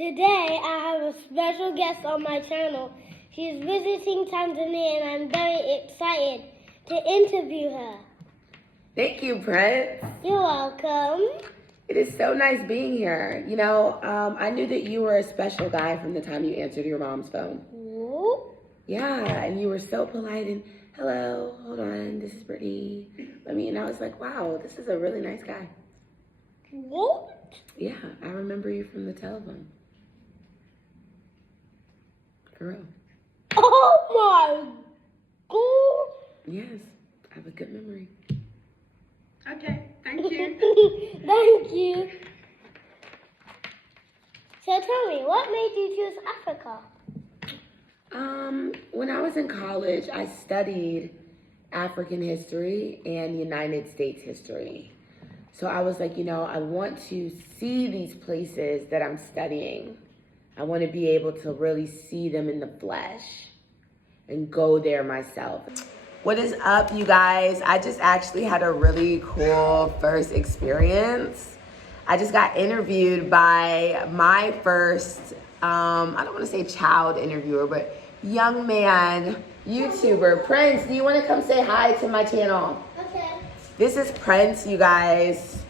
Today I have a special guest on my channel. She is visiting Tanzania and I'm very excited to interview her. Thank you, Prince. You're welcome. It is so nice being here. You know, I knew that you were a special guy from the time you answered your mom's phone. Whoop. Yeah, and you were so polite and, hello, hold on, this is Brittany. And I was like, wow, this is a really nice guy. What? Yeah, I remember you from the telephone. For real. Oh my God. Yes, I have a good memory. Okay, thank you. Thank you. So tell me, what made you choose Africa? When I was in college, I studied African history and United States history. So I was like, I want to see these places that I'm studying. I want to be able to really see them in the flesh and go there myself. What is up, you guys? I just actually had a really cool first experience. I just got interviewed by my first, I don't want to say child interviewer, but young man YouTuber. Prince, do you want to come say hi to my channel? Okay. This is Prince, you guys.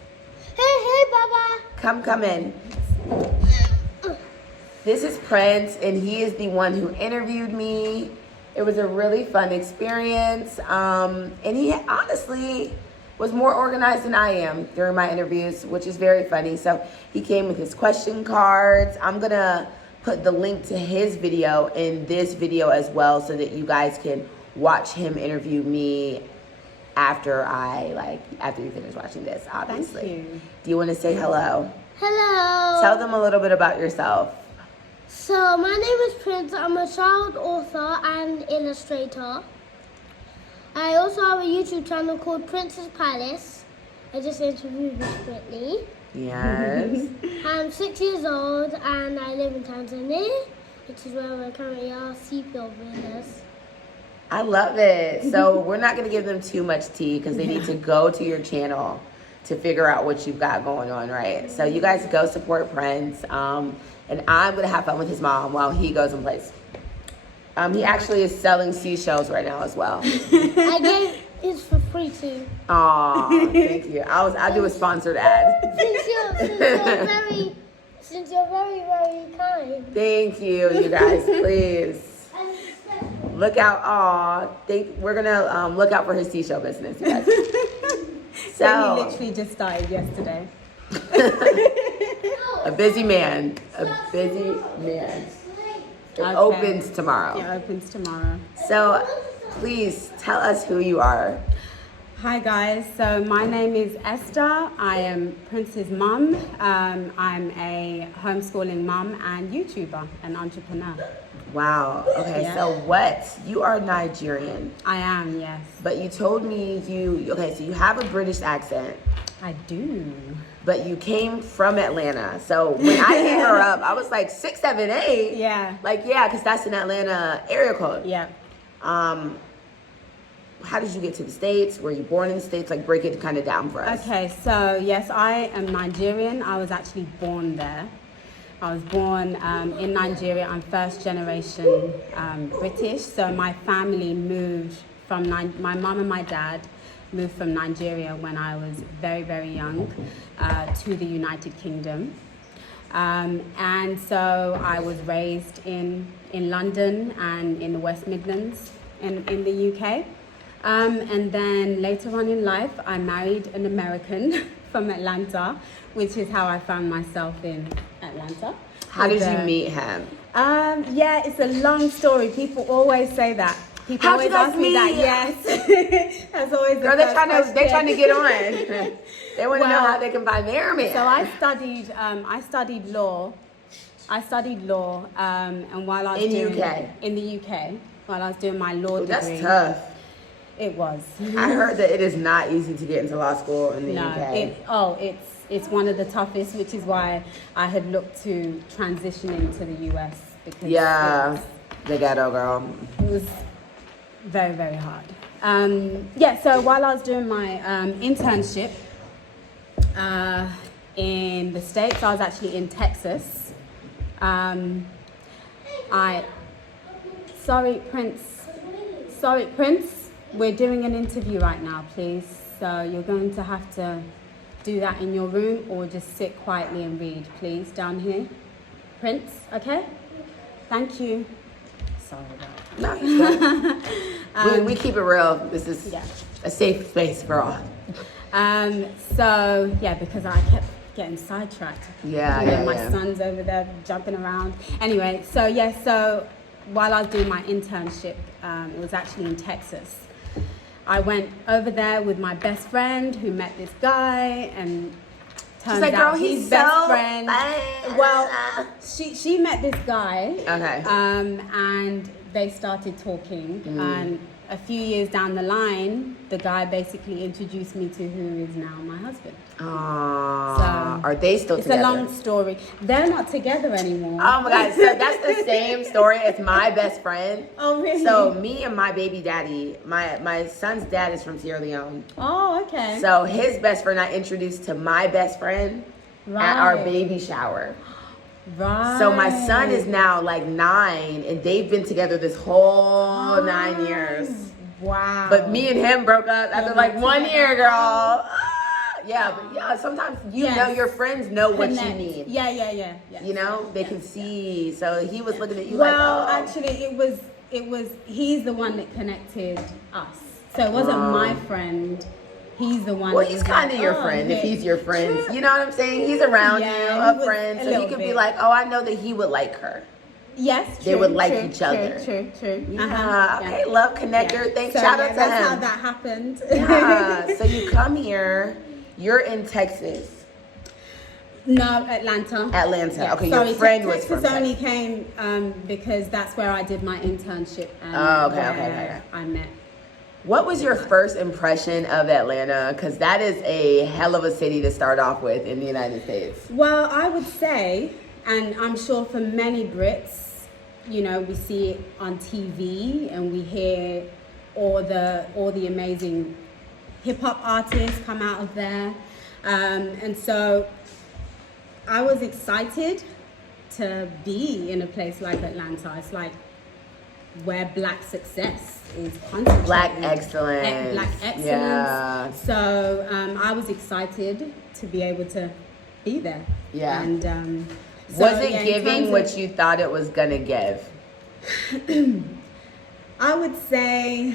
Hey, Baba. Come in. This is Prince, and he is the one who interviewed me. It was a really fun experience, and he honestly was more organized than I am during my interviews, which is very funny. So he came with his question cards. I'm gonna put the link to his video in this video as well so that you guys can watch him interview me after you finish watching this, obviously. Thank you. Do you want to say hello? Hello. Tell them a little bit about yourself. So, my name is Prince. I'm a child author and illustrator. I also have a YouTube channel called Prince's Palace. I just interviewed Miss Brittany. Yes. I'm 6 years old and I live in Tanzania, which is where we currently are, Seafield Villas. I love it. So we're not going to give them too much tea because they need to go to your channel to figure out what you've got going on, right? So you guys go support Prince. And I'm going to have fun with his mom while he goes and plays. He actually is selling seashells right now as well. I gave his for free too. Aw, thank you. I'll do a sponsored ad. Since you're very, very kind. Thank you, you guys, please. Look out, we're gonna look out for his seashell business, you guys. So he literally just started yesterday. A busy man. It opens tomorrow. It opens tomorrow. So please tell us who you are. Hi guys, so my name is Esther. I am Prince's mum. I'm a homeschooling mum and YouTuber and entrepreneur. Wow. Okay, Yeah. So you are Nigerian. I am, yes. But you told me so you have a British accent. I do. But you came from Atlanta. So when I hit her up, I was like 6, 7, 8. Yeah. Because that's an Atlanta area code. Yeah. How did you get to the States? Were you born in the States? Break it kind of down for us. Okay, so yes, I am Nigerian. I was actually born there. I was born in Nigeria. I'm first generation British. So my family moved from, my mom and my dad moved from Nigeria when I was very, very young to the United Kingdom. And so I was raised in London and in the West Midlands in the UK. And then later on in life, I married an American from Atlanta, which is how I found myself in Atlanta. How did you meet him? Yeah, it's a long story. People always say that. People How'd you always ask guys me that. meet? Yes, that's always the Girl, they're trying to get on. They want to know how they can find their man. So I studied law. And while I was in the UK, while I was doing my law degree. That's tough. It was. I heard that it is not easy to get into law school in the UK. It's one of the toughest, which is why I had looked to transitioning to the US because the ghetto girl. It was very, very hard. So while I was doing my internship in the States, I was actually in Texas Sorry, Prince. We're doing an interview right now, please. So you're going to have to do that in your room or just sit quietly and read, please, down here. Prince, okay? Thank you. Sorry about that. No, we keep it real. This is a safe space for all. So, yeah, because I kept getting sidetracked. My son's over there jumping around. Anyway, so while I was doing my internship, it was actually in Texas. I went over there with my best friend who met this guy, and turns out his best friend. Well, she met this guy. Okay. And they started talking, and a few years down the line, the guy basically introduced me to who is now my husband. So, are they still together? It's a long story. They're not together anymore. Oh my God, so that's the same story as my best friend. Oh, really? So me and my baby daddy, my son's dad is from Sierra Leone. Oh, okay. So his best friend I introduced to my best friend at our baby shower. Right. So my son is now like 9, and they've been together this whole 9 years. Wow. But me and him broke up after like 1 year, girl. But sometimes you know your friends know what you need. Yeah. You know, they can see. So he was looking at you well, actually, it was he's the one that connected us. So it wasn't my friend. He's the one. Well, he's kind of your friend if he's your friend. True. You know what I'm saying? He's around you, a friend. So he could be like, oh, I know that he would like her. Yes, they would like each other. True. Okay, love connector. Thanks. So, shout out to that's him. How that happened. Yeah. So you come here. You're in Texas. No, Atlanta. Yeah. Okay, sorry, your friend was Texas from Texas. only came because that's where I did my internship. And okay. I met. What was your first impression of Atlanta? Because that is a hell of a city to start off with in the United States. Well, I would say, and I'm sure for many Brits, you know, we see it on TV and we hear all the amazing hip-hop artists come out of there. And so I was excited to be in a place like Atlanta. It's like where Black success is concentrated. Black excellence. Black excellence. Yeah. So I was excited to be able to be there. Yeah. And was it giving what you thought it was gonna give? I would say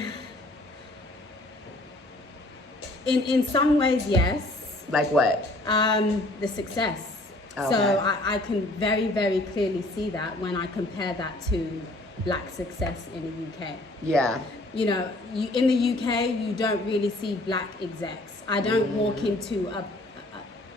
in some ways, yes. Like what? The success. Okay. So I can very, very clearly see that when I compare that to Black success in the UK. Yeah. You know, in the UK, you don't really see Black execs. I don't walk into a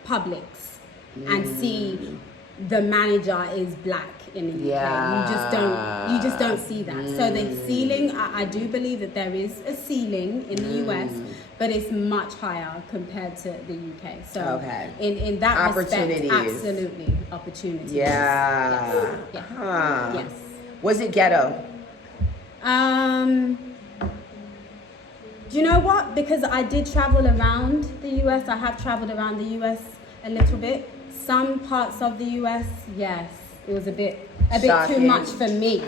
Publix and see the manager is Black in the UK. You just don't see that. So the ceiling, I do believe that there is a ceiling in the US, but it's much higher compared to the UK. So in that respect, absolutely opportunities. Yeah. Yes. Huh. Yes. Was it ghetto? Do you know what? Because I did travel around the US. I have traveled around the US a little bit. Some parts of the US, yes, it was a bit too much for me.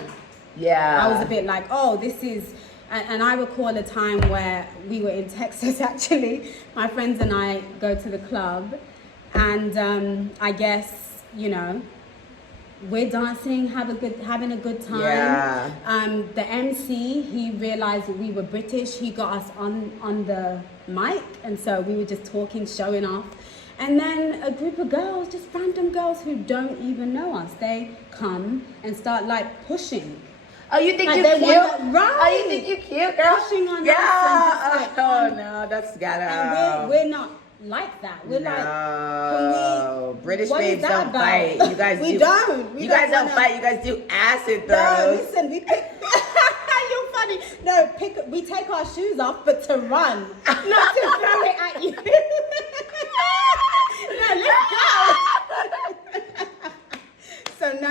Yeah. I was a bit like, oh, this is, and I recall a time where we were in Texas actually. My friends and I go to the club, and I guess, you know, we're dancing, having a good time. Yeah. The MC, he realized that we were British. He got us on the mic, and so we were just talking, showing off. And then a group of girls, just random girls who don't even know us, they come and start like pushing. Oh, you think you're cute? Right. Oh, you think you're cute, girl? Pushing on us. Yeah. And just Oh no, that's ghetto. And we're not like that. We're like, can we? British what babes is that don't about? fight. You guys we do. don't. You guys don't fight. You guys do acid throws. No, listen, we pick. You're funny. No, we take our shoes off, but to run, not to throw it at you. No, let's go. So no.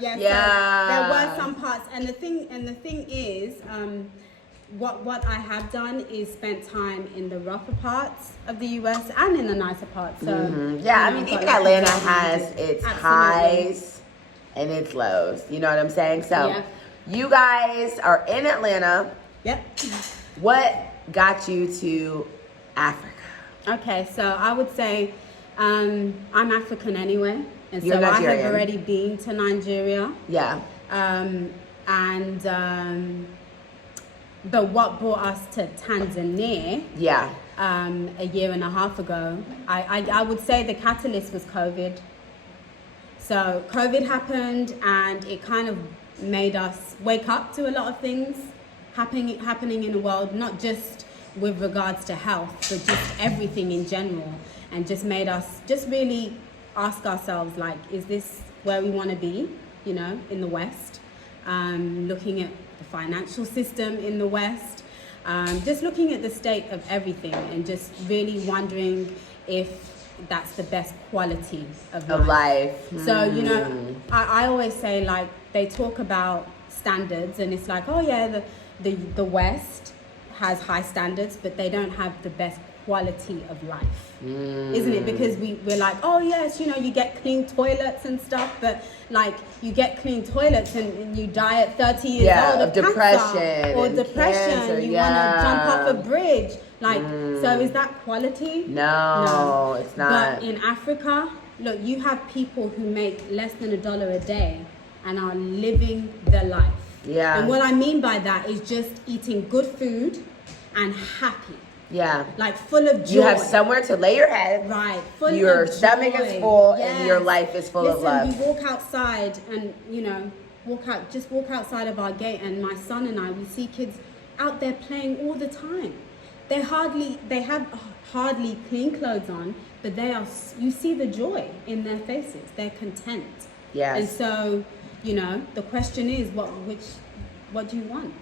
Yes. Yeah. So there were some parts, and the thing is, what I have done is spent time in the rougher parts of the US and in the nicer parts. So yeah, I mean, even Atlanta has its highs and its lows. You know what I'm saying? So Yeah. you guys are in Atlanta. Yep. What got you to Africa? Okay, so I would say I'm African anyway, and You're so I Nigerian. have already been to Nigeria. Yeah. But what brought us to Tanzania Yeah. a year and a half ago, I would say the catalyst was COVID. So COVID happened, and it kind of made us wake up to a lot of things happening in the world, not just with regards to health, but just everything in general, and just made us just really ask ourselves, like, is this where we want to be, you know, in the West? Looking at the financial system in the West, just looking at the state of everything, and just really wondering if that's the best quality of life. So, you know, I always say, like, they talk about standards, and it's like, oh yeah, the West has high standards, but they don't have the best quality of life, isn't it? Because we're like, oh yes, you know, you get clean toilets and stuff, but like, you get clean toilets and you die at 30 years old of depression cancer, you want to jump off a bridge, like, so is that quality? No, it's not. But in Africa, look, you have people who make less than $1 a day and are living their life. Yeah. And what I mean by that is just eating good food and happy. Yeah. Like, full of joy. You have somewhere to lay your head. Right. Full your of stomach joy. is full, Yes. and your life is full of love. Listen, we walk outside and, you know, walk outside of our gate, and my son and I, we see kids out there playing all the time. They have hardly clean clothes on, but you see the joy in their faces. They're content. Yes. And so, you know, the question is, what do you want?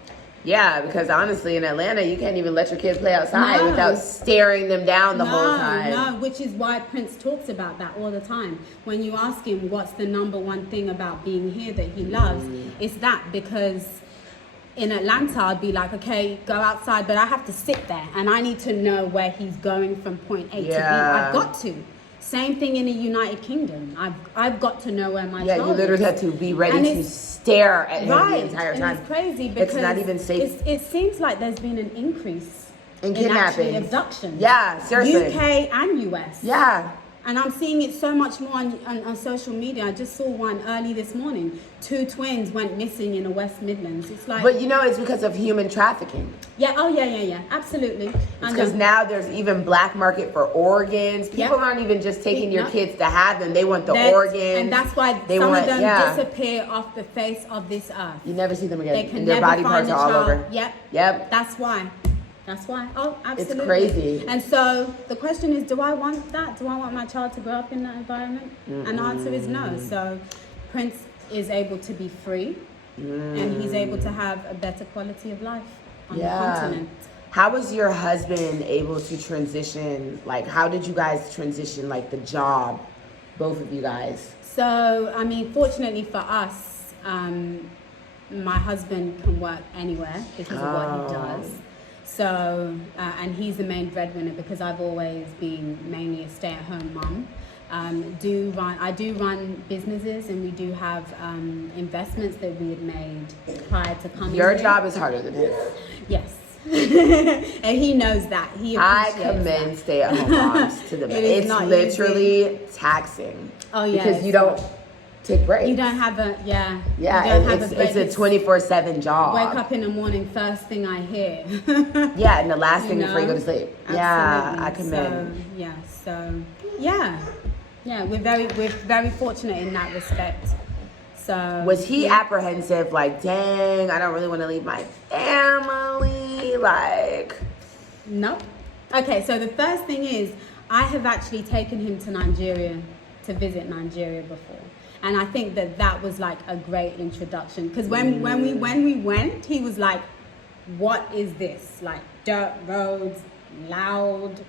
Yeah, because honestly, in Atlanta, you can't even let your kids play outside No. without staring them down the whole time. No, which is why Prince talks about that all the time. When you ask him what's the number one thing about being here that he loves, it's that, because in Atlanta, I'd be like, okay, go outside, but I have to sit there, and I need to know where he's going from point A to B. I've got to. Same thing in the United Kingdom. I've got to know where my child you literally is. have to be ready to stare at him the entire time. And it's crazy because it's not even safe. It seems like there's been an increase in kidnapping, actually abductions. Yeah, seriously. UK and US. Yeah. And I'm seeing it so much more on social media. I just saw one early this morning. 2 twins went missing in the West Midlands. It's like, but you know, it's because of human trafficking. Yeah, absolutely. Because now there's even black market for organs. People aren't even just taking your kids to have them. They want the organs. And that's why some of them disappear off the face of this earth. You never see them again. They can and their never body find parts a are all child. over. Yep. That's why. Oh, absolutely. It's crazy. And so the question is, do I want that? Do I want my child to grow up in that environment? And the answer is no. So Prince is able to be free, and he's able to have a better quality of life on the continent. How was your husband able to transition? Like, how did you guys transition, like, the job, both of you guys? So, I mean, fortunately for us, my husband can work anywhere because of what he does. So, and he's the main breadwinner because I've always been mainly a stay-at-home mum. I do run businesses, and we do have investments that we had made prior to coming Your here. job is harder than his. Yes. And he knows that. I commend stay-at-home moms to the max. It's literally taxing. Oh yeah. Because you don't take breaks. You don't have a Yeah, you don't have a break. it's a 24/7 job. Wake up in the morning, first thing I hear. Yeah, and the last thing before you go to sleep. Absolutely. Yeah, I commend. We're very fortunate in that respect. So was he apprehensive? Like, dang, I don't really want to leave my family. Like, no. Okay, so the first thing is, I have actually taken him to Nigeria to visit Nigeria before. And I think that was like a great introduction, because when we went, he was like, "What is this? Like dirt roads, loud,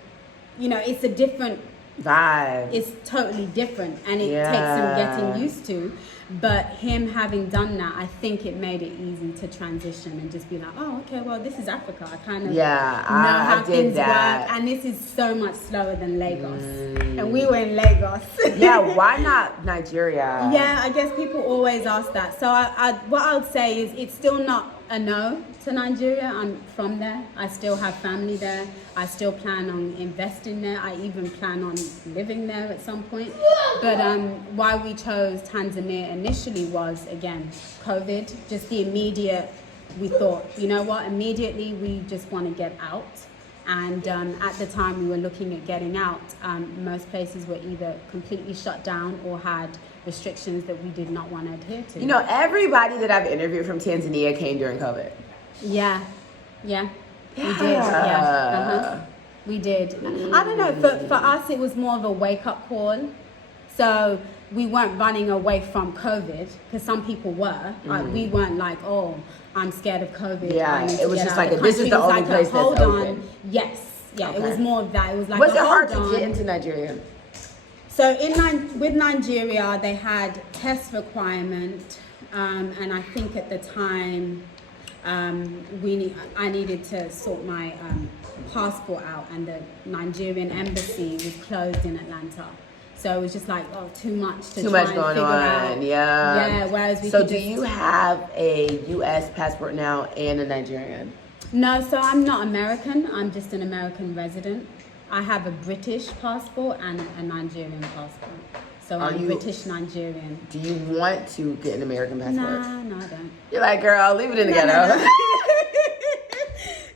you know, it's a different vibe. It's totally different, and it takes some getting used to. But him having done that, I think it made it easy to transition and just be like, oh, okay, well, this is Africa. I kind of know how things work, and this is so much slower than Lagos. And we were in Lagos. Yeah, why not Nigeria? Yeah, I guess people always ask that. So what I would say is it's still not a no to Nigeria. I'm from there. I still have family there. I still plan on investing there. I even plan on living there at some point. But why we chose Tanzania initially was, again, COVID. Just the immediate, we thought, you know what, immediately we just want to get out. And at the time we were looking at getting out, most places were either completely shut down or had restrictions that we did not want to adhere to. You know, everybody that I've interviewed from Tanzania came during COVID. Yeah. We did. We did. I don't know, for us it was more of a wake-up call. So we weren't running away from COVID, because some people were. We weren't like, oh, I'm scared of COVID. Yeah, it was just like, this is the only place that's open. Yes. Yeah, okay. It was more of that. It was like, was it hard to get into Nigeria? So with Nigeria, they had test requirement, and I think at the time I needed to sort my passport out, and the Nigerian embassy was closed in Atlanta. So it was just like, oh, too much going on. Yeah. Whereas do you have a U.S. passport now and a Nigerian? No, so I'm not American. I'm just an American resident. I have a British passport and a Nigerian passport. So I'm British Nigerian. Do you want to get an American passport? No, I don't. You're like, girl, leave it in the ghetto.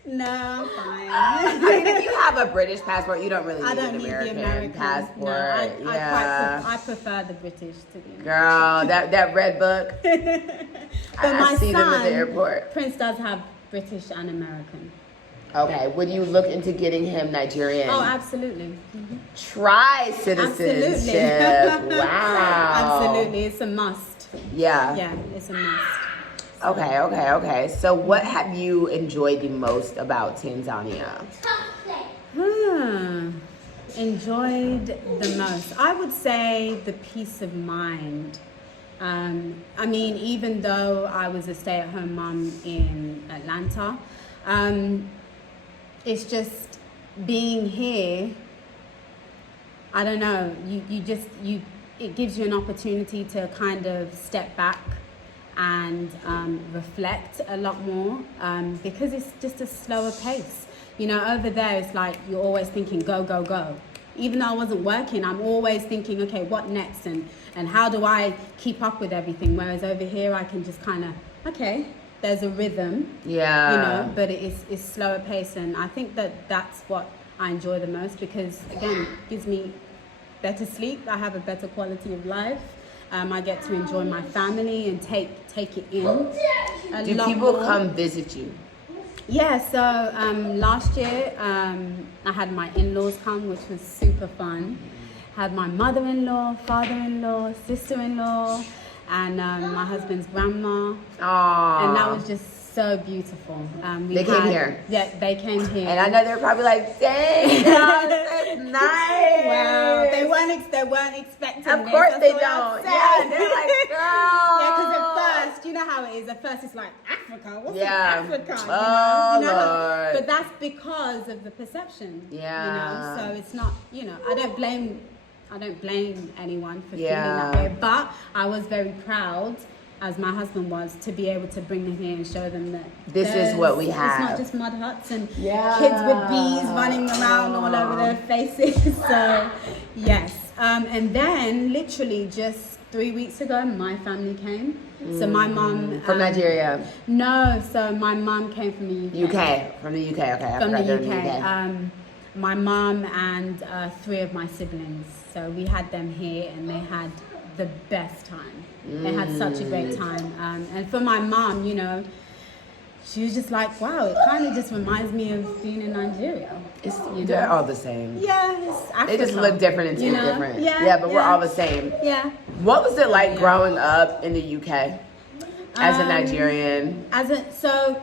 No, I'm fine. I mean, if you have a British passport, you don't really need an American passport. No, I prefer the British to the American. Girl, that red book. But I see them at the airport. Prince does have British and American. Okay, would you look into getting him Nigerian? Oh, absolutely. Try citizenship. Absolutely. Wow. Absolutely, it's a must. Yeah, it's a must. Okay. So what have you enjoyed the most about Tanzania? Enjoyed the most? I would say the peace of mind. I mean, even though I was a stay-at-home mom in Atlanta, it's just being here. I don't know. It gives you an opportunity to kind of step back and reflect a lot more, because it's just a slower pace. You know, over there it's like you're always thinking go. Even though I wasn't working, I'm always thinking, okay, what next, and how do I keep up with everything? Whereas over here I can just kind of, okay, there's a rhythm, you know, but it's slower pace, and I think that's what I enjoy the most, because again, it gives me better sleep. I have a better quality of life. I get to enjoy my family and take it in. Do people come visit you? Yeah, so last year I had my in-laws come, which was super fun. Had my mother-in-law, father-in-law, sister-in-law, and my husband's grandma. Aww. And that was just so beautiful. They came here? Yeah, they came here. And I know they're probably like, dang, that's nice. Wow, they weren't expecting Of course this. they don't. Yeah, they're like, girl. Yeah, because at first, you know how it is. At first it's like, Africa? What's Africa? Oh, you know? Lord. But that's because of the perception. Yeah. You know, so it's not, you know, I don't blame anyone for feeling that way. But I was very proud, as my husband was, to be able to bring them here and show them that this is what we have. It's not just mud huts and kids with bees running around all over their faces. So, yes. And then, literally just 3 weeks ago, my family came. So my mom... From Nigeria? No, so my mom came from the UK. From the UK, okay. From the UK. My mom and 3 of my siblings. So we had them here, and they had the best time. They had such a great time. And for my mom, you know, she was just like, wow, it kind of just reminds me of being in Nigeria. They're all the same. Yeah, it's Africa. They just look different and taste different. Yeah, but we're all the same. Yeah. What was it like growing up in the UK as a Nigerian? So,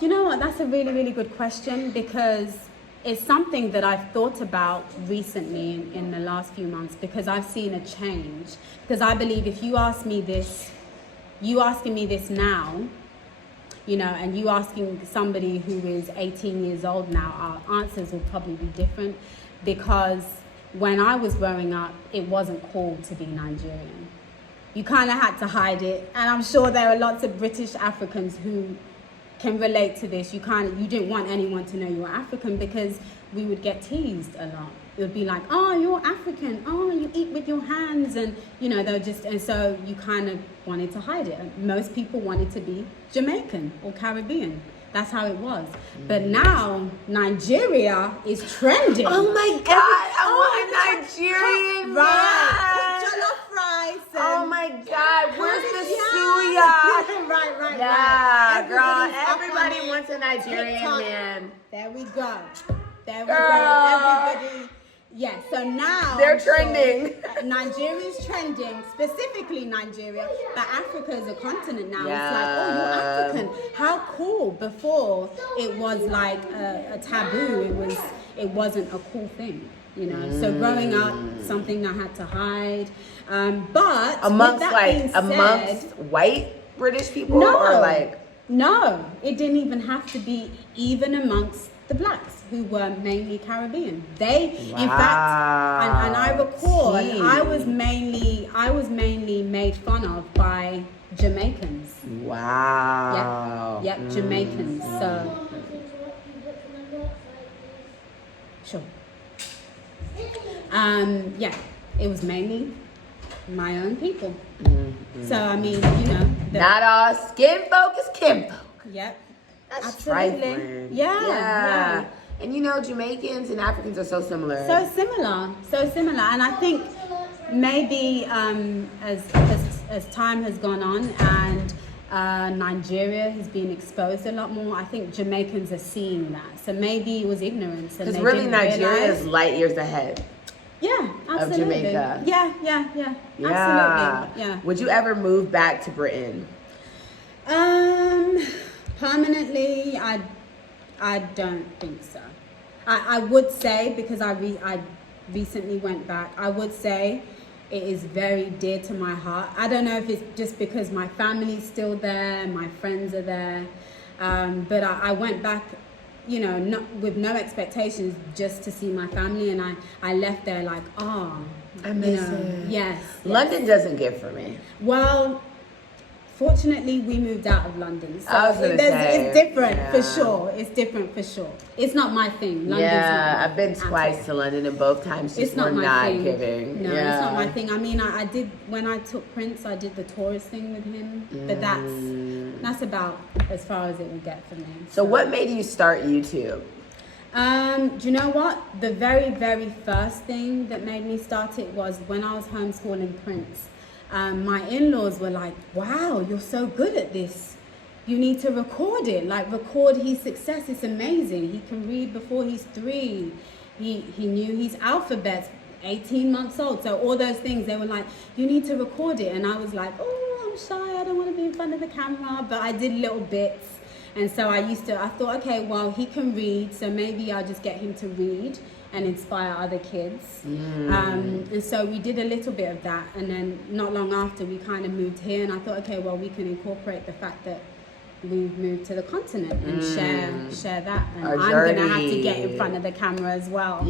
you know what? That's a really, really good question, because it's something that I've thought about recently in the last few months, because I've seen a change. Because I believe if you ask me this, you asking me this now, you know, and you asking somebody who is 18 years old now, our answers will probably be different. Because when I was growing up, it wasn't cool to be Nigerian. You kind of had to hide it. And I'm sure there are lots of British Africans who can relate to this. You didn't want anyone to know you were African, because we would get teased a lot. It would be like, oh, you're African. Oh, you eat with your hands. And, you know, and so you kind of wanted to hide it. And most people wanted to be Jamaican or Caribbean. That's how it was. But now, Nigeria is trending. Oh my God, I want a Nigerian man. Right. Put jollof rice. Oh my God, where's the suya? Right. Yeah, girl, everybody wants a Nigerian man. There we go. Everybody. Yeah, so now they're trending. Nigeria's trending, specifically Nigeria, but Africa is a continent now. Yeah. It's like, oh, you're African. How cool. Before, it was like a taboo. It wasn't a cool thing, you know. So growing up, something I had to hide. But amongst white British people, no, it didn't even have to be even amongst the blacks, who were mainly Caribbean. In fact, and I recall, I was mainly made fun of by Jamaicans. Wow. Yep, Jamaicans. So, sure. Yeah, it was mainly my own people. So, I mean, you know. Not all skin folk is kin folk. Yep. That's absolutely. trifling. Yeah. And you know, Jamaicans and Africans are so similar. So similar. And I think maybe as time has gone on and Nigeria has been exposed a lot more, I think Jamaicans are seeing that. So maybe it was ignorance. Because really Nigeria is light years ahead. Yeah, absolutely. Of Jamaica. Yeah. Absolutely. Yeah. Would you ever move back to Britain? Permanently, I don't think so. I would say, because I recently went back, I would say it is very dear to my heart. I don't know if it's just because my family's still there, my friends are there, but I went back, you know, with no expectations, just to see my family, and I left there like, I miss it. Yes. London doesn't give for me. Well, fortunately, we moved out of London, so it's different for sure. It's different for sure. It's not my thing. I've been twice to London, and both times just were not giving. No, it's not my thing. I mean, I did, when I took Prince, I did the tourist thing with him, but that's about as far as it will get for me. So what made you start YouTube? Do you know what? The very, very first thing that made me start it was when I was homeschooling Prince. My in-laws were like, wow, you're so good at this. You need to record it, like record his success. It's amazing. He can read before he's 3. He knew his alphabet, 18 months old. So all those things, they were like, you need to record it. And I was like, oh, I'm shy. I don't want to be in front of the camera. But I did little bits. And so I thought, okay, well, he can read. So maybe I'll just get him to read and inspire other kids. And so we did a little bit of that, and then not long after we kind of moved here, and I thought, okay, well, we can incorporate the fact that we've moved to the continent and share that, and I'm gonna have to get in front of the camera as well.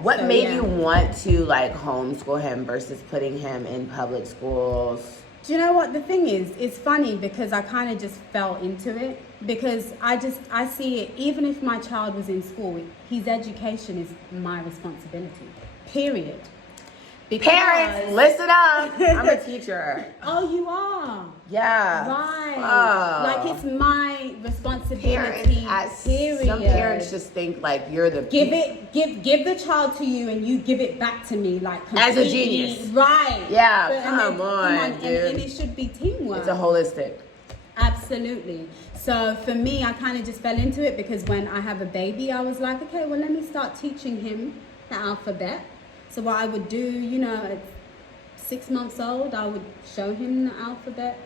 What made you want to like homeschool him versus putting him in public schools? Do you know what the thing is? It's funny because I kind of just fell into it, because I see it, even if my child was in school, his education is my responsibility, period. Because, parents, listen up. I'm a teacher. Oh, you are? Yeah. Right. Oh. Like, it's my responsibility, period. Some parents just think like you're the... Give the child to you and you give it back to me, like, as a genius. Right. Yeah, come on, dude. And it should be teamwork. It's a holistic. Absolutely. So for me, I kind of just fell into it, because when I have a baby, I was like, okay, well, let me start teaching him the alphabet. So what I would do, you know, at 6 months old, I would show him the alphabet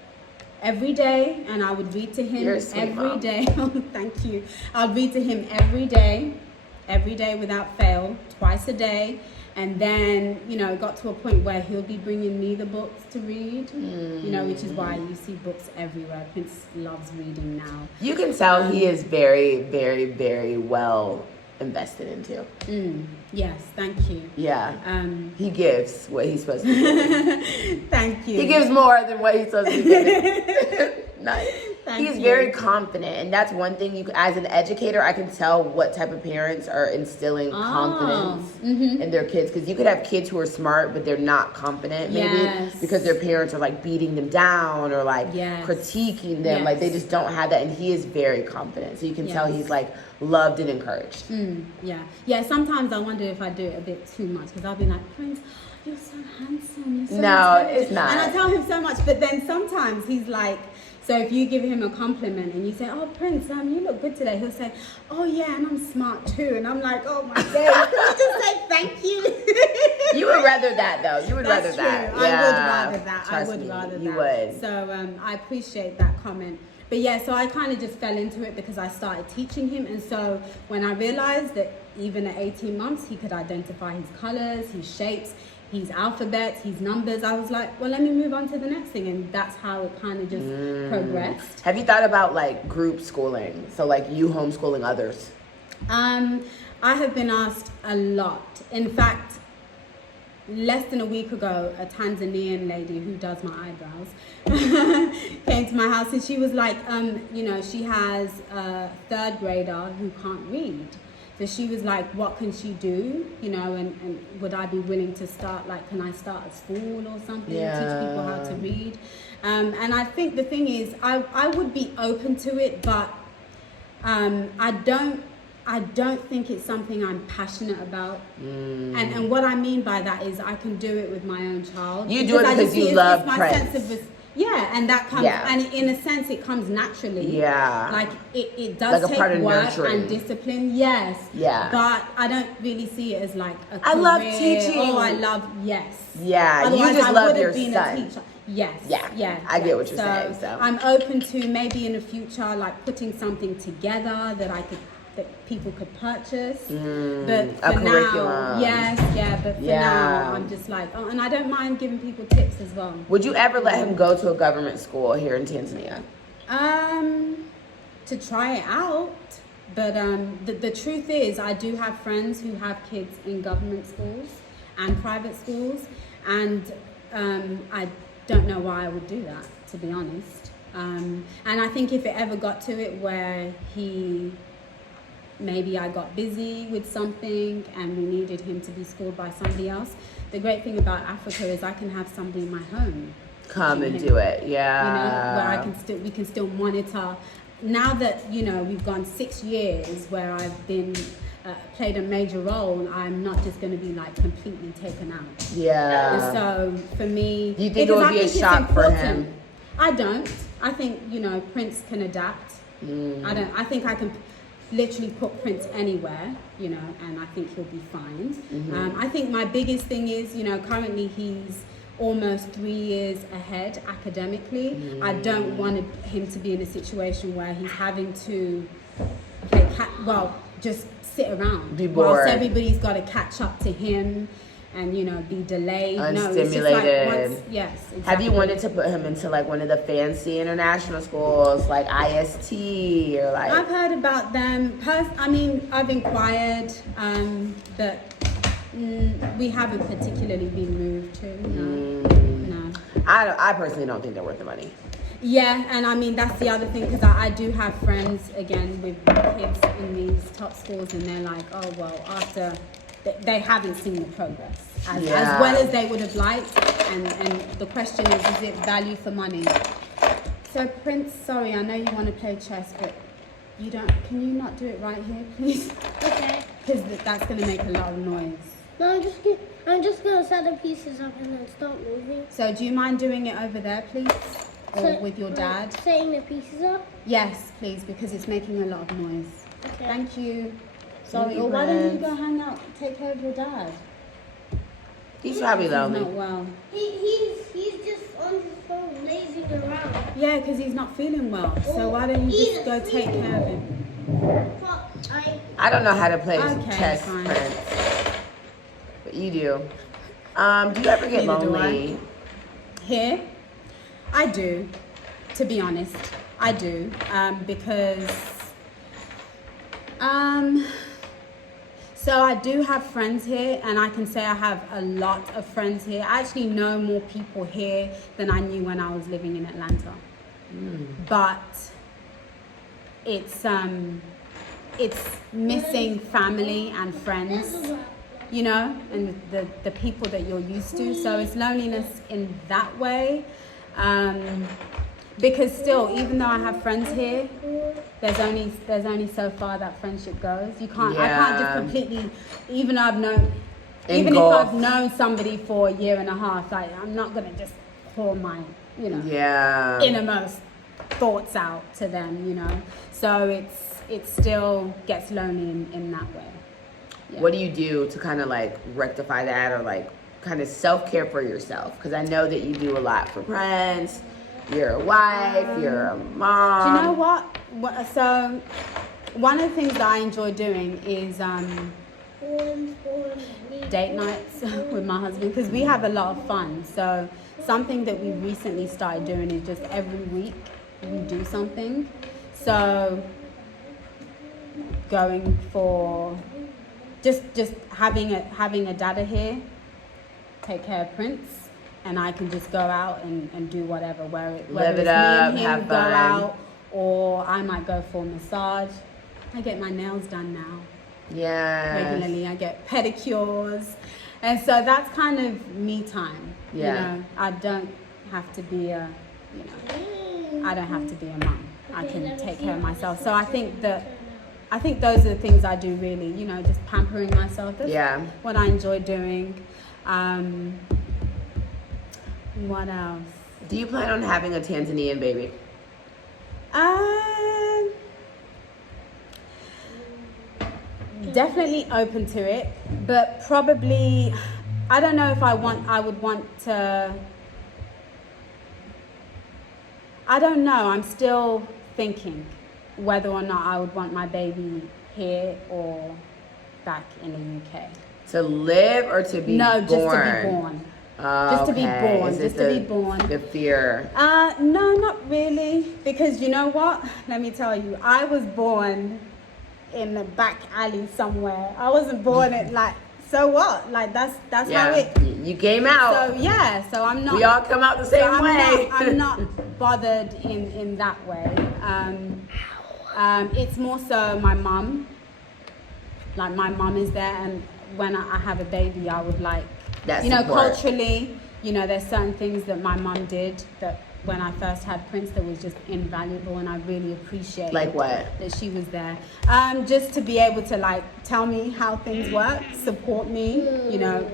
every day, and I would read to him every day. Oh, thank you. I'd read to him every day, every day without fail, twice a day. And then, you know, it got to a point where he'll be bringing me the books to read, you know, which is why you see books everywhere. Prince loves reading now. You can tell he is very, very, very well invested into. Yes, thank you. Yeah. He gives what he's supposed to give. Thank you. He gives more than what he's supposed to be giving. Nice. He's you. very confident, and that's one thing you, as an educator, I can tell what type of parents are instilling confidence in their kids, because you could have kids who are smart but they're not confident, maybe because their parents are like beating them down or like critiquing them, like they just don't have that, and he is very confident, so you can tell he's like loved and encouraged. Yeah. Sometimes I wonder if I do it a bit too much, because I'll be like, Prince, you're so handsome, you're so intelligent. It's not. And I tell him so much, but then sometimes he's like, so if you give him a compliment and you say, oh, Prince, you look good today, he'll say, oh yeah, and I'm smart too. And I'm like, oh my days, can I just say thank you? You would rather that though. You would rather that. Yeah, I would rather that. Trust I would me, rather that. You would. So I appreciate that comment. But yeah, so I kind of just fell into it because I started teaching him. And so when I realized that even at 18 months, he could identify his colors, his shapes, his alphabets, his numbers, I was like, well, let me move on to the next thing. And that's how it kind of just progressed. Have you thought about like group schooling? So like you homeschooling others? I have been asked a lot. In fact, less than a week ago, a Tanzanian lady who does my eyebrows came to my house, and she was like, you know, she has a third grader who can't read. So she was like, what can she do? You know, and would I be willing to start, like, can I start a school or something, teach people how to read? And I think the thing is, I would be open to it, but I don't think it's something I'm passionate about. And what I mean by that is I can do it with my own child. You do it because you love Prince. Yeah, and that comes, and in a sense, it comes naturally. Yeah. Like, it does like take work nurturing. and discipline, yes. Yeah. But I don't really see it as like a career. I love teaching. Oh, I love, yes. Yeah, otherwise, you just I love would your have been son. a teacher. Yes. Yeah. I get what you're saying. So I'm open to maybe in the future, like putting something together that people could purchase. But for curriculum. Now, but for now, I'm just like, oh, and I don't mind giving people tips as well. Would you ever let him go to a government school here in Tanzania? To try it out. But the truth is, I do have friends who have kids in government schools and private schools, and I don't know why I would do that, to be honest. And I think if it ever got to it where maybe I got busy with something and we needed him to be schooled by somebody else, the great thing about Africa is I can have somebody in my home come and do it. Yeah. You know, where we can still monitor. Now that, you know, we've gone 6 years where I've been played a major role, I'm not just going to be like completely taken out. Yeah. And so for me, do you think it would be a shock for him? I don't. I think, you know, Prince can adapt. I think I can literally put Prince anywhere, you know, and I think he'll be fine. I think my biggest thing is, you know, currently he's almost 3 years ahead academically. I don't want him to be in a situation where he's having to just sit around. Be bored. Whilst everybody's got to catch up to him and, you know, be delayed. Unstimulated. No, it's just like yes, exactly. Have you wanted to put him into like one of the fancy international schools, like IST or like? I've heard about them. I mean, I've inquired, but we haven't particularly been moved to. No. I personally don't think they're worth the money. Yeah, and I mean that's the other thing, because I do have friends again with kids in these top schools, and they're like, oh well, after they haven't seen the progress as well as they would have liked, and the question is it value for money? So Prince, sorry, I know you want to play chess, but you don't. Can you not do it right here, please? Okay. Because that's going to make a lot of noise. No, I'm just gonna set the pieces up and then start moving. So do you mind doing it over there, please? Or with your dad? Setting the pieces up? Yes, please, because it's making a lot of noise. Okay. Thank you. Sorry, or why don't you go hang out, take care of your dad? He's probably lonely. He's not well. He's just on his phone, lazing around. Yeah, because he's not feeling well. So why don't you just go take care of him? But I don't know how to play Okay, chess, fine. Prince. But you do. Do you ever get Neither do lonely? Here, I do. To be honest, I do. Because so I do have friends here, and I can say I have a lot of friends here. I actually know more people here than I knew when I was living in Atlanta. But it's missing family and friends, you know, and the people that you're used to. So it's loneliness in that way. Because still, even though I have friends here, there's only so far that friendship goes. I can't just completely, even if I've known somebody for a year and a half, I'm not gonna just pour my, innermost thoughts out to them, you know. So it still gets lonely in that way. Yeah. What do you do to kind of like rectify that, or like kind of self-care for yourself? Because I know that you do a lot for friends. You're a wife, you're a mom. Do you know what? So one of the things that I enjoy doing is date nights with my husband, because we have a lot of fun. So something that we recently started doing is just every week we do something. So going for just having a dada here, take care of Prince, and I can just go out and do whatever, whether Live it's it up, me and him have go fun. out, or I might go for a massage. I get my nails done now regularly. I get pedicures, and so that's kind of me time. Yeah. You know, I don't have to be a mom. I can take care of myself. So I think those are the things I do really, you know, just pampering myself. That's what I enjoy doing. What else? Do you plan on having a Tanzanian baby? Definitely open to it, but probably, I don't know if I would want to, I don't know, I'm still thinking whether or not I would want my baby here or back in the UK. To live or to be born? No, just to be born. Just to be born. Just to be born. The fear. No, not really. Because you know what? Let me tell you, I was born in the back alley somewhere. I wasn't born at so what? Like that's how it. You came out. So so I'm not. We all come out the same way. I'm not bothered in that way. It's more so my mum. Like my mum is there, and when I have a baby, I would like. That you know, support. culturally, you know, there's certain things that my mum did that when I first had Prince that was just invaluable, and I really appreciate. Like what? That she was there. Just to be able to like tell me how things work, support me, you know,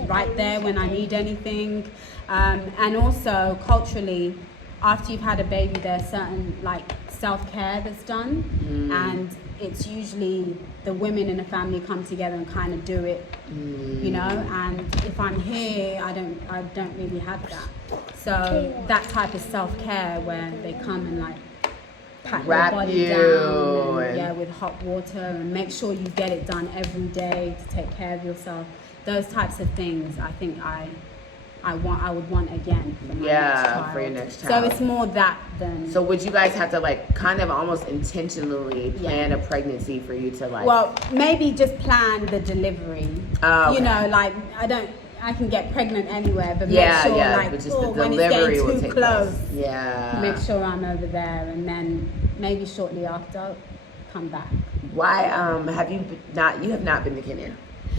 right there when I need anything. And also culturally, after you've had a baby, there's certain like self-care that's done, and it's usually the women in the family come together and kind of do it, you know. And if I'm here, I don't really have that. So that type of self-care where they come and like pat your body down, and, with hot water, and make sure you get it done every day to take care of yourself. Those types of things, I think I would want again for my next child. For your next child. So it's more that than. So would you guys have to like kind of almost intentionally plan a pregnancy for you to like? Well, maybe just plan the delivery. Oh, okay. You know, like I can get pregnant anywhere, but make sure like but just the when it's delivery will getting take too close, place. make sure I'm over there, and then maybe shortly after, come back. Why you have not been to Kenya?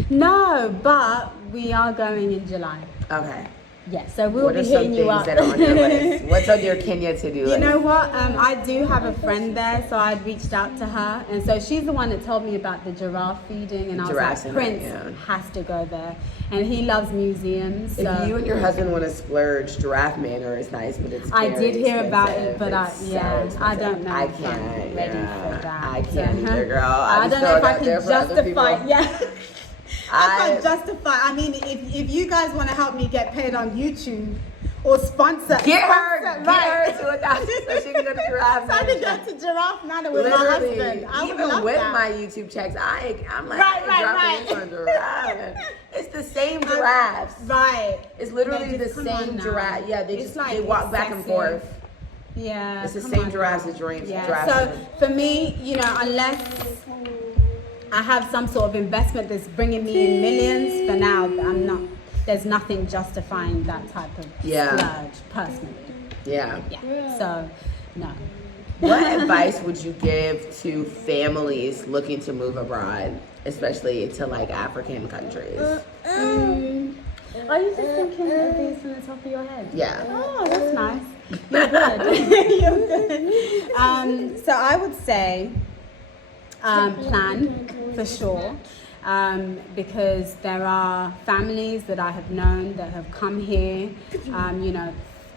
No, but we are going in July. Okay. Yeah, so we'll be hitting you up. What are some things that are on your list? What's on your Kenya to-do list? You know what? I do have a friend there, so I'd reached out to her, and so she's the one that told me about the giraffe feeding, and I was like, Prince has to go there, and he loves museums. So. If you and your husband want to splurge, Giraffe Manor is nice, but it's I very did hear expensive. about it, but I don't know. I if I'm can't. ready for that. I can't either, girl. I don't know if I can justify. Yeah. I can't justify. I mean, if you guys want to help me get paid on YouTube or sponsor. Get her Right. to 1,000 so she can go to Giraffe So I could Mansion. go to Giraffe Manor with my Literally, husband. I would even love with that. my YouTube checks, I'm like, Right. dropping this on Giraffe. It's the same giraffes. Right. It's literally They the just come on same now. giraffe. Yeah, they It's just like they walk back and excessive. forth. Yeah. It's the come same on giraffes now. as giraffes. Yeah. So for me, unless I have some sort of investment that's bringing me in millions, for now, there's nothing justifying that type of splurge personally. Yeah. Yeah. So, no. What advice would you give to families looking to move abroad, especially to like African countries? Are you just thinking of these from the top of your head? Yeah. Oh, that's nice. You're good. You're good. So I would say plan for sure. Because there are families that I have known that have come here,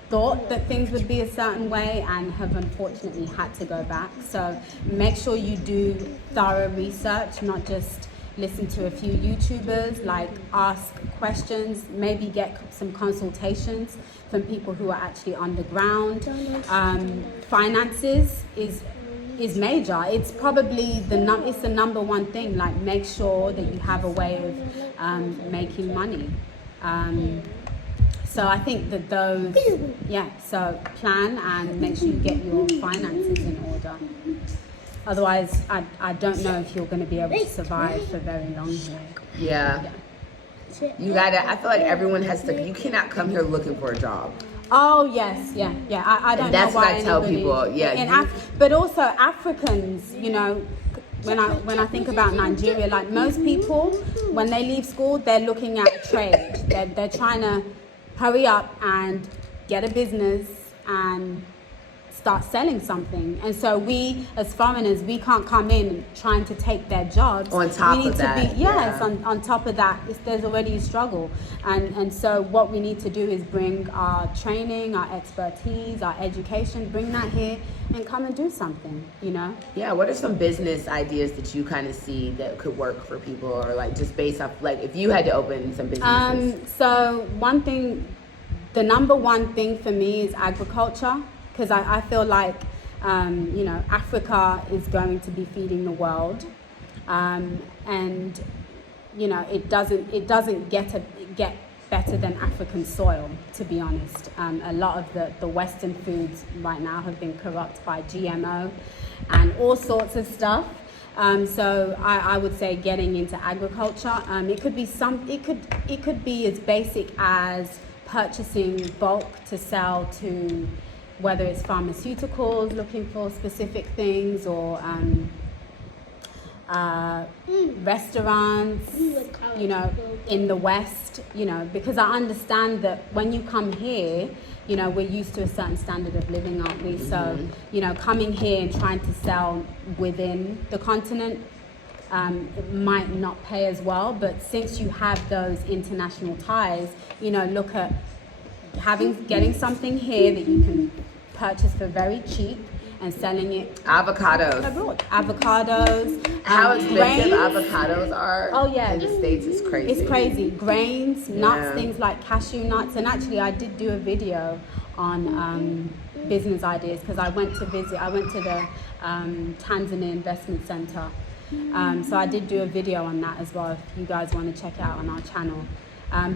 thought that things would be a certain way and have unfortunately had to go back. So make sure you do thorough research, not just listen to a few YouTubers, like ask questions, maybe get some consultations from people who are actually on the ground. Finances is major. It's probably it's the number one thing. Like, make sure that you have a way of making money. So I think that so plan and make sure you get your finances in order. Otherwise, I don't know if you're going to be able to survive for very long here. Yeah. You gotta, I feel like everyone has to, you cannot come here looking for a job. Oh yes, yeah. I don't And that's know why what I tell anybody- people. Yeah, but also Africans, when I think about Nigeria, like most people, when they leave school, they're looking at a trade. They're trying to hurry up and get a business and start selling something. And so we, as foreigners, we can't come in trying to take their jobs. On top of that. On top of that, there's already a struggle. And so what we need to do is bring our training, our expertise, our education, bring that here and come and do something, Yeah, what are some business ideas that you kind of see that could work for people, or like just based off, like if you had to open some businesses? So the number one thing for me is agriculture. Because I feel like, Africa is going to be feeding the world, and it doesn't get better than African soil, to be honest. A lot of the Western foods right now have been corrupt by GMO and all sorts of stuff. So I would say getting into agriculture. It could be as basic as purchasing bulk to sell to, whether it's pharmaceuticals looking for specific things, or restaurants, in the West, because I understand that when you come here, we're used to a certain standard of living, aren't we? So, coming here and trying to sell within the continent, it might not pay as well, but since you have those international ties, look at getting something here that you can purchase for very cheap and selling it Avocados. abroad. Avocados. How expensive grains. avocados are in the States is crazy. It's crazy. Grains, nuts, Yeah. things like cashew nuts. And actually, I did do a video on business ideas because I went to the Tanzania Investment Center. So I did do a video on that as well, if you guys want to check it out on our channel.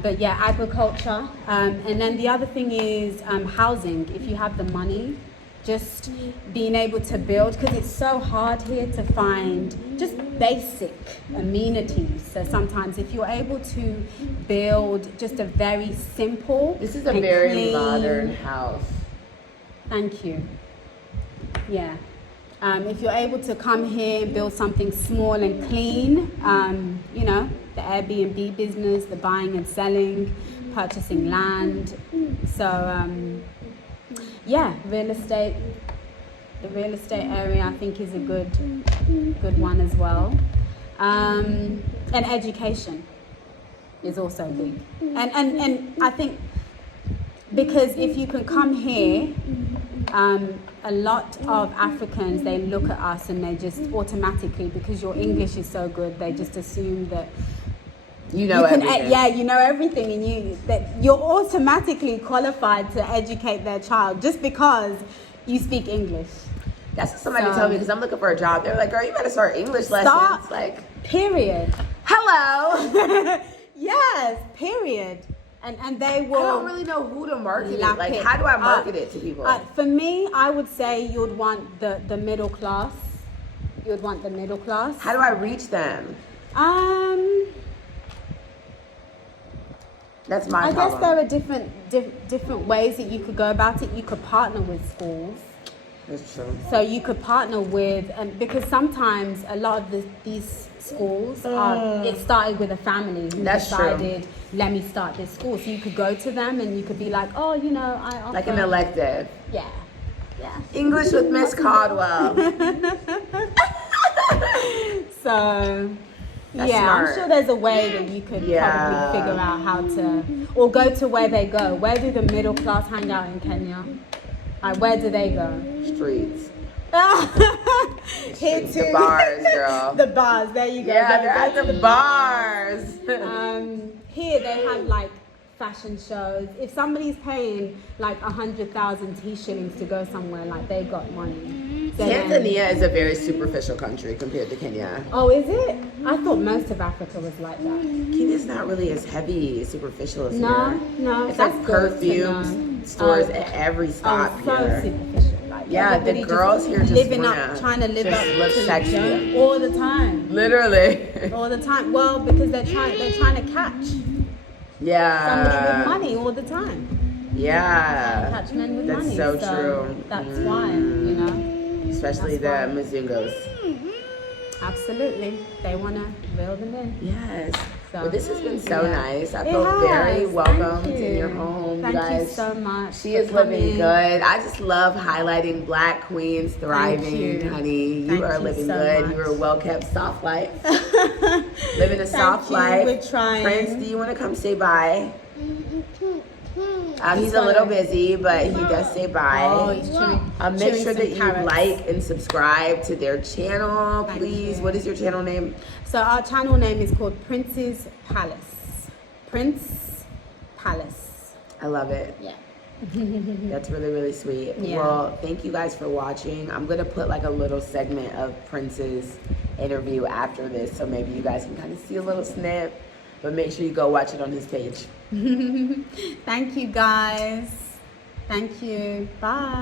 But yeah, agriculture. And then the other thing is housing. If you have the money, just being able to build, because it's so hard here to find just basic amenities. So sometimes if you're able to build just a very simple, This is a and very clean, modern house. Thank you. Yeah. If you're able to come here and build something small and clean, the Airbnb business, the buying and selling, purchasing land. So, real estate. The real estate area, I think, is a good one as well. And education is also big. And I think because if you can come here, a lot of Africans, they look at us and they just automatically, because your English is so good, they just assume that You know everything. Yeah, you know everything, and you're automatically qualified to educate their child just because you speak English. That's what somebody told me, because I'm looking for a job. They're like, girl, you better start English lessons. Like, period. hello. Yes, period. And they will. I don't really know who to market it. Like, how do I market it to people? For me, I would say you would want the middle class. You would want the middle class. How do I reach them? That's my problem. I guess there are different ways that you could go about it. You could partner with schools. That's true. So you could partner with, because sometimes a lot of these schools it started with a family who decided, let me start this school. So you could go to them and you could be like, oh, you know, I offer. Like an elective. Yeah. English with Miss Caldwell. So, That's yeah, smart. I'm sure there's a way that you could probably figure out how to, or go to where they go. Where do the middle class hang out in Kenya? Where do they go? Streets. Here too. The bars, girl. The bars, there you go. Yeah, they're at the bars. Here they have like fashion shows. If somebody's paying like 100,000 shillings to go somewhere, like they got money. Tanzania is a very superficial country compared to Kenya. Oh, is it? I thought most of Africa was like that. Kenya's not really as heavy, superficial as here. No. It's like perfume stores at every stop so here. superficial. Like, yeah, the girls here just trying to live up look to sexy all the time. Literally. All the time. Well, because they're trying to catch somebody with money all the time. Yeah. Catch men with That's money. so true. That's why, you know. Especially the Mzungos. Absolutely. They want to reel them in. Yes. So, well, this has been so nice. I feel very welcomed in your home, Thank you guys. You so much. She is living good. I just love highlighting Black queens thriving, honey. You are living so good. Much. You are a well-kept soft life. Living a soft life. We're trying. Prince, do you want to come say bye? He's a little busy, but he does say bye. Oh, he's make sure that you like and subscribe to their channel, please. What is your channel name? So our channel name is called Prince's Palace. Prince Palace. I love it. Yeah. That's really, really sweet. Yeah. Well, thank you guys for watching. I'm going to put like a little segment of Prince's interview after this, so maybe you guys can kind of see a little snip. But make sure you go watch it on his page. Thank you, guys. Thank you. Bye.